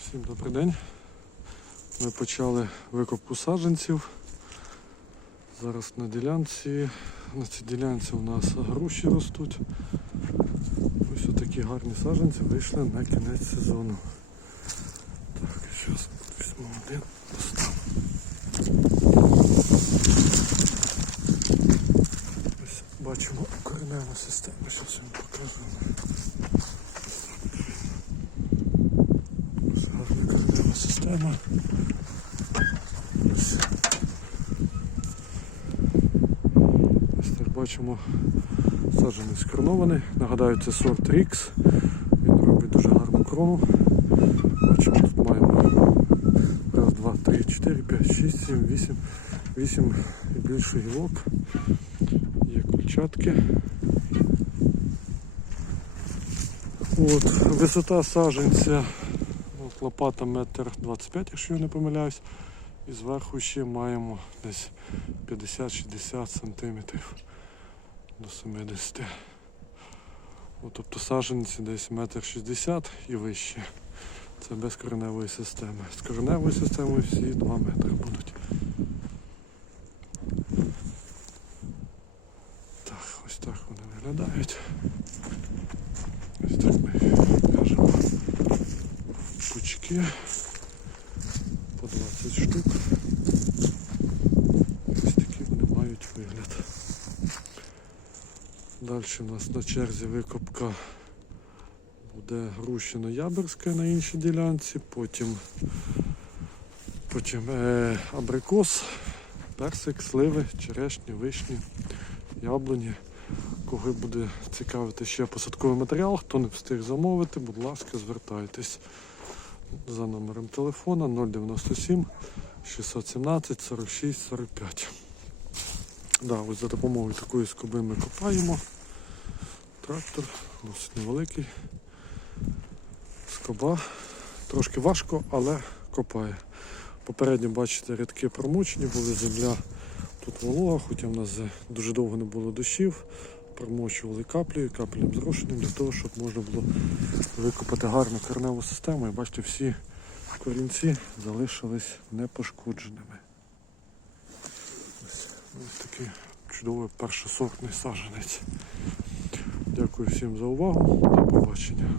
Всім добрий день. Ми почали викопку саджанців. Зараз на ділянці. На цій ділянці у нас груші ростуть. Ось такі гарні саджанці вийшли на кінець сезону. Так, зараз візьму один, поставлю. Ось бачимо кореневу систему, зараз вам покажу. Ось гарна коренева. Ось. Так бачимо саджанець коронований. Нагадаю, це сорт Рікс. Він робить дуже гарну крону. Бачимо, тут маємо раз, два, три, чотири, п'ять, шість, сім, вісім, вісім і більше гілок. Є кульчатки. От, висота саджанця лопата метр 25, якщо я не помиляюсь. І зверху ще маємо десь 50-60 сантиметрів до 70. От, тобто саджанці десь метр 60 і вище. Це без кореневої системи. З кореневою системою всі 2 метри будуть. Так, ось так вони виглядають. Ось так ми в'яжемо в по 20 штук. Ось такі вони мають вигляд. Далі у нас на черзі викопка буде грушино яберська на іншій ділянці, потім, потім е, абрикос, персик, сливи, черешні, вишні, яблуні. Кого буде цікавити ще посадковий матеріал, хто не встиг замовити, будь ласка, звертайтесь за номером телефона 097 617 46 45. Да, ось за допомогою такої скоби ми копаємо. Трактор досить невеликий. Скоба. Трошки важко, але копає. Попередньо, бачите, рядки промочені були, земля тут волога, хоча в нас дуже довго не було дощів. Промочували каплею, каплем зрошеним, для того, щоб можна було викопати гарну корневу систему. І бачите, всі корінці залишились непошкодженими. Ось, ось такий чудовий першосортний саженець. Дякую всім за увагу. До побачення.